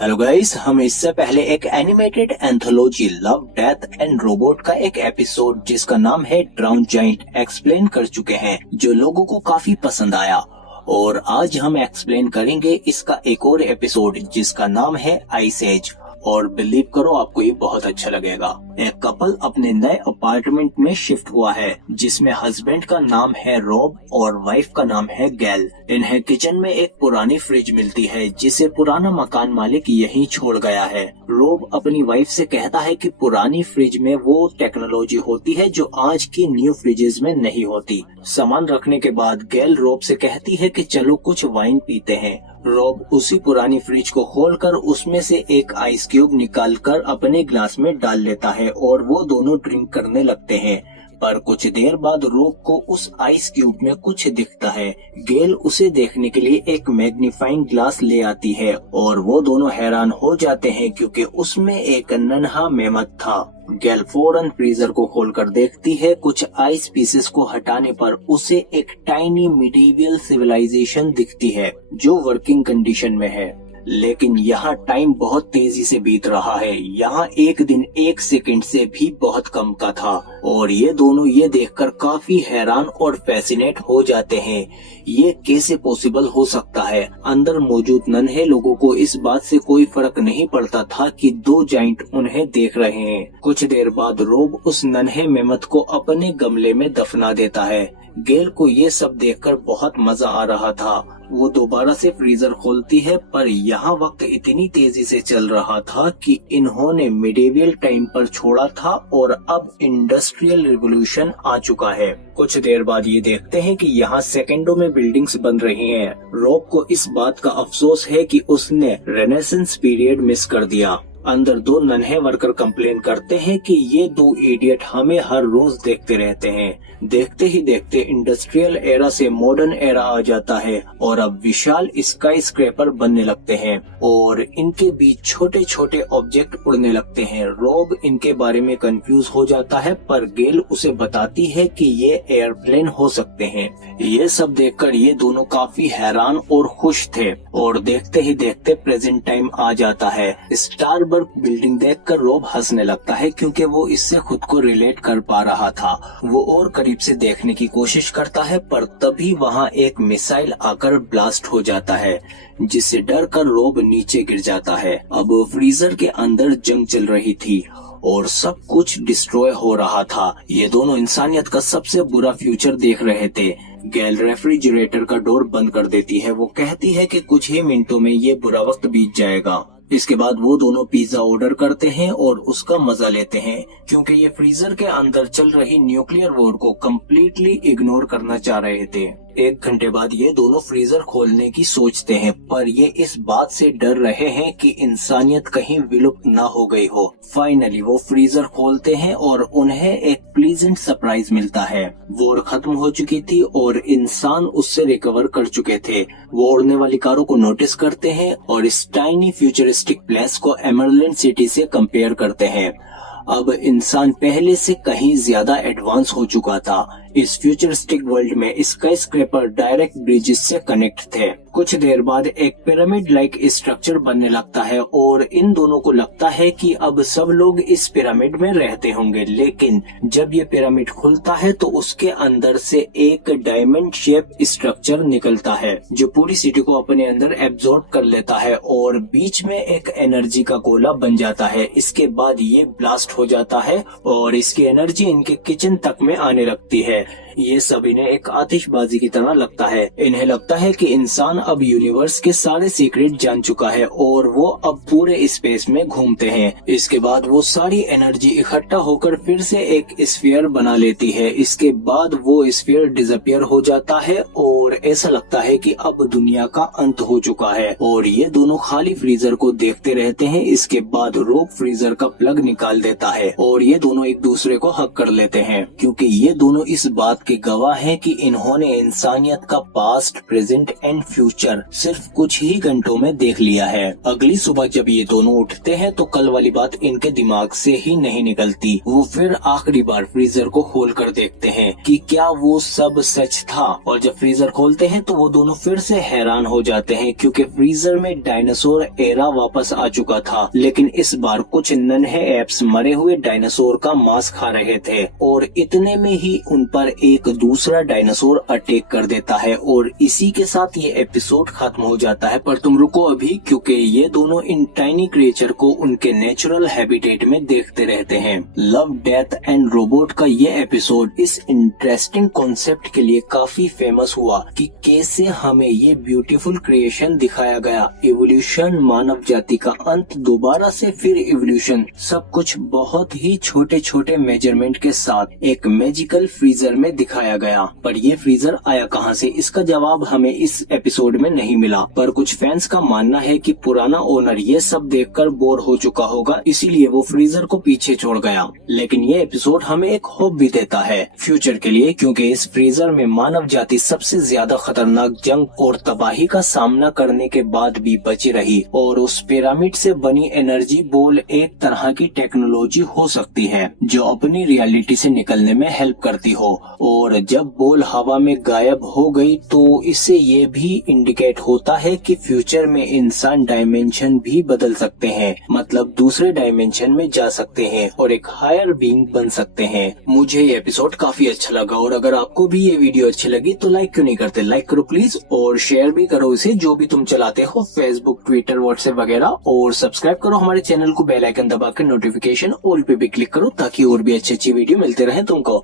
Hello guys, हम इससे पहले एक animated anthology love death and robot का एक एपिसोड जिसका नाम है ड्राउन जाइंट एक्सप्लेन कर चुके हैं, जो लोगों को काफी पसंद आया। और आज हम एक्सप्लेन करेंगे इसका एक और एपिसोड जिसका नाम है आइस एज। और बिलीव करो, आपको ये बहुत अच्छा लगेगा। एक कपल अपने नए अपार्टमेंट में शिफ्ट हुआ है जिसमें हस्बैंड का नाम है रॉब और वाइफ का नाम है गैल। इन्हें किचन में एक पुरानी फ्रिज मिलती है जिसे पुराना मकान मालिक यहीं छोड़ गया है। रॉब अपनी वाइफ से कहता है कि पुरानी फ्रिज में वो टेक्नोलॉजी होती है जो आज की न्यू फ्रिजेज में नहीं होती। सामान रखने के बाद गैल रॉब से कहती है कि चलो कुछ वाइन पीते हैं। रॉब उसी पुरानी फ्रिज को खोलकर उसमें से एक आइस क्यूब निकालकर अपने ग्लास में डाल लेता है और वो दोनों ड्रिंक करने लगते हैं। पर कुछ देर बाद रॉब को उस आइस क्यूब में कुछ दिखता है। गैल उसे देखने के लिए एक मैग्नीफाइंग ग्लास ले आती है और वो दोनों हैरान हो जाते हैं क्योंकि उसमें एक नन्हा मेमथ था। गैल फौरन फ्रीजर को खोलकर देखती है। कुछ आइस पीसेस को हटाने पर उसे एक टाइनी मिडीवियल सिविलाइजेशन दिखती है जो वर्किंग कंडीशन में है। लेकिन यहाँ टाइम बहुत तेजी से बीत रहा है। यहाँ एक दिन 1 सेकंड से भी बहुत कम का था और ये दोनों ये देखकर काफी हैरान और फैसिनेट हो जाते हैं। ये कैसे पॉसिबल हो सकता है? अंदर मौजूद नन्हे लोगों को इस बात से कोई फर्क नहीं पड़ता था कि 2 जाइंट उन्हें देख रहे हैं। कुछ देर बाद रॉब उस नन्हे मेमथ को अपने गमले में दफना देता है। गैल को ये सब देखकर बहुत मजा आ रहा था। वो दोबारा से फ्रीजर खोलती है, पर यहाँ वक्त इतनी तेजी से चल रहा था कि इन्होंने मिडिवियल टाइम पर छोड़ा था और अब इंडस्ट्रियल रिवॉल्यूशन आ चुका है। कुछ देर बाद ये देखते हैं कि यहाँ सेकंडों में बिल्डिंग्स बन रही हैं। रॉब को इस बात का अफसोस है कि उसने रेनेसेंस पीरियड मिस कर दिया। अंदर 2 नन्हे वर्कर कंप्लेन करते हैं कि ये 2 इडियट हमें हर रोज देखते रहते हैं। देखते ही देखते इंडस्ट्रियल एरा से मॉडर्न एरा आ जाता है और अब विशाल स्काई स्क्रैपर बनने लगते हैं और इनके बीच छोटे छोटे ऑब्जेक्ट उड़ने लगते हैं। रॉब इनके बारे में कंफ्यूज हो जाता है, पर गैल उसे बताती है कि ये एयरप्लेन हो सकते हैं। ये सब देखकर ये दोनों काफी हैरान और खुश थे और देखते ही देखते प्रेजेंट टाइम आ जाता है। स्टार बिल्डिंग देखकर रॉब हंसने लगता है क्योंकि वो इससे खुद को रिलेट कर पा रहा था। वो और करीब से देखने की कोशिश करता है, पर तभी वहाँ एक मिसाइल आकर ब्लास्ट हो जाता है जिससे डर कर रॉब नीचे गिर जाता है। अब फ्रीजर के अंदर जंग चल रही थी और सब कुछ डिस्ट्रॉय हो रहा था। ये दोनों इंसानियत का सबसे बुरा फ्यूचर देख रहे थे। गैल रेफ्रिजरेटर का डोर बंद कर देती है। वो कहती है कि कुछ ही मिनटों में ये बुरा वक्त बीत जाएगा। इसके बाद वो दोनों पिज्जा ऑर्डर करते हैं और उसका मजा लेते हैं क्योंकि ये फ्रीजर के अंदर चल रही न्यूक्लियर वॉर को कम्प्लीटली इग्नोर करना चाह रहे थे। 1 घंटे बाद ये दोनों फ्रीजर खोलने की सोचते हैं, पर ये इस बात से डर रहे हैं कि इंसानियत कहीं विलुप्त ना हो गई हो। फाइनली वो फ्रीजर खोलते हैं और उन्हें एक प्लीजेंट सरप्राइज मिलता है। वॉर खत्म हो चुकी थी और इंसान उससे रिकवर कर चुके थे। वो उड़ने वाली कारों को नोटिस करते हैं और इस टाइनी फ्यूचरिस्टिक प्लेस को एमरलैंड सिटी से कंपेयर करते हैं। अब इंसान पहले से कहीं ज्यादा एडवांस हो चुका था। इस फ्यूचरिस्टिक वर्ल्ड में स्काई स्क्रैपर डायरेक्ट ब्रिजेस से कनेक्ट थे। कुछ देर बाद एक पिरामिड लाइक स्ट्रक्चर बनने लगता है और इन दोनों को लगता है कि अब सब लोग इस पिरामिड में रहते होंगे। लेकिन जब ये पिरामिड खुलता है तो उसके अंदर से एक डायमंड शेप स्ट्रक्चर निकलता है जो पूरी सिटी को अपने अंदर एब्जॉर्ब कर लेता है और बीच में एक एनर्जी का गोला बन जाता है। इसके बाद ये ब्लास्ट हो जाता है और इसकी एनर्जी इनके किचन तक में आने लगती है। ये सब इन्हें एक आतिशबाजी की तरह लगता है। इन्हें लगता है कि इंसान अब यूनिवर्स के सारे सीक्रेट जान चुका है और वो अब पूरे स्पेस में घूमते हैं। इसके बाद वो सारी एनर्जी इकट्ठा होकर फिर से एक स्फीयर बना लेती है। इसके बाद वो स्फीयर डिसअपियर हो जाता है और ऐसा लगता है कि अब दुनिया का अंत हो चुका है और ये दोनों खाली फ्रीजर को देखते रहते हैं। इसके बाद रॉब फ्रीजर का प्लग निकाल देता है और ये दोनों एक दूसरे को हग कर लेते हैं क्योंकि ये दोनों इस बात के गवाह हैं कि इन्होंने इंसानियत का पास्ट, प्रेजेंट एंड फ्यूचर सिर्फ कुछ ही घंटों में देख लिया है। अगली सुबह जब ये दोनों उठते हैं तो कल वाली बात इनके दिमाग से ही नहीं निकलती। वो फिर आखिरी बार फ्रीजर को खोल कर देखते हैं कि क्या वो सब सच था, और जब फ्रीजर खोलते हैं तो वो दोनों फिर से हैरान हो जाते हैं क्योंकि फ्रीजर में डायनासोर एरा वापस आ चुका था, लेकिन इस बार कुछ नन्हे एप्स मरे हुए डायनासोर का मांस खा रहे थे और इतने में ही उन पर एक दूसरा डायनासोर अटैक कर देता है और इसी के साथ ये एपिसोड खत्म हो जाता है। पर तुम रुको अभी, क्योंकि ये दोनों इन टाइनी क्रिएचर को उनके नेचुरल हैबिटेट में देखते रहते हैं। लव, डेथ एंड रोबोट का ये एपिसोड इस इंटरेस्टिंग कॉन्सेप्ट के लिए काफी फेमस हुआ कि कैसे हमें ये ब्यूटीफुल क्रिएशन दिखाया गया। इवोल्यूशन, मानव जाति का अंत, दोबारा से फिर इवोल्यूशन, सब कुछ बहुत ही छोटे छोटे मेजरमेंट के साथ एक मैजिकल फ्रीजर में दिखाया गया। पर ये फ्रीजर आया कहां से, इसका जवाब हमें इस एपिसोड में नहीं मिला। पर कुछ फैंस का मानना है कि पुराना ओनर ये सब देखकर बोर हो चुका होगा, इसीलिए वो फ्रीजर को पीछे छोड़ गया। लेकिन ये एपिसोड हमें एक होप भी देता है फ्यूचर के लिए, क्योंकि इस फ्रीजर में मानव जाति सबसे ज्यादा खतरनाक जंग और तबाही का सामना करने के बाद भी बची रही, और उस पिरामिड से बनी एनर्जी बॉल एक तरह की टेक्नोलॉजी हो सकती है जो अपनी रियलिटी से निकलने में हेल्प करती हो। और जब बॉल हवा में गायब हो गई तो इससे ये भी इंडिकेट होता है कि फ्यूचर में इंसान डायमेंशन भी बदल सकते हैं, मतलब दूसरे डायमेंशन में जा सकते हैं और एक हायर बीइंग बन सकते हैं। मुझे ये एपिसोड काफी अच्छा लगा, और अगर आपको भी ये वीडियो अच्छी लगी तो लाइक क्यों नहीं करते, लाइक करो प्लीज, और शेयर भी करो इसे जो भी तुम चलाते हो, फेसबुक, ट्विटर, व्हाट्सएप वगैरह, और सब्सक्राइब करो हमारे चैनल को, बेल आइकन दबाकर नोटिफिकेशन ऑल पे भी क्लिक करो ताकि और भी अच्छी अच्छी वीडियो मिलते रहे तुमको।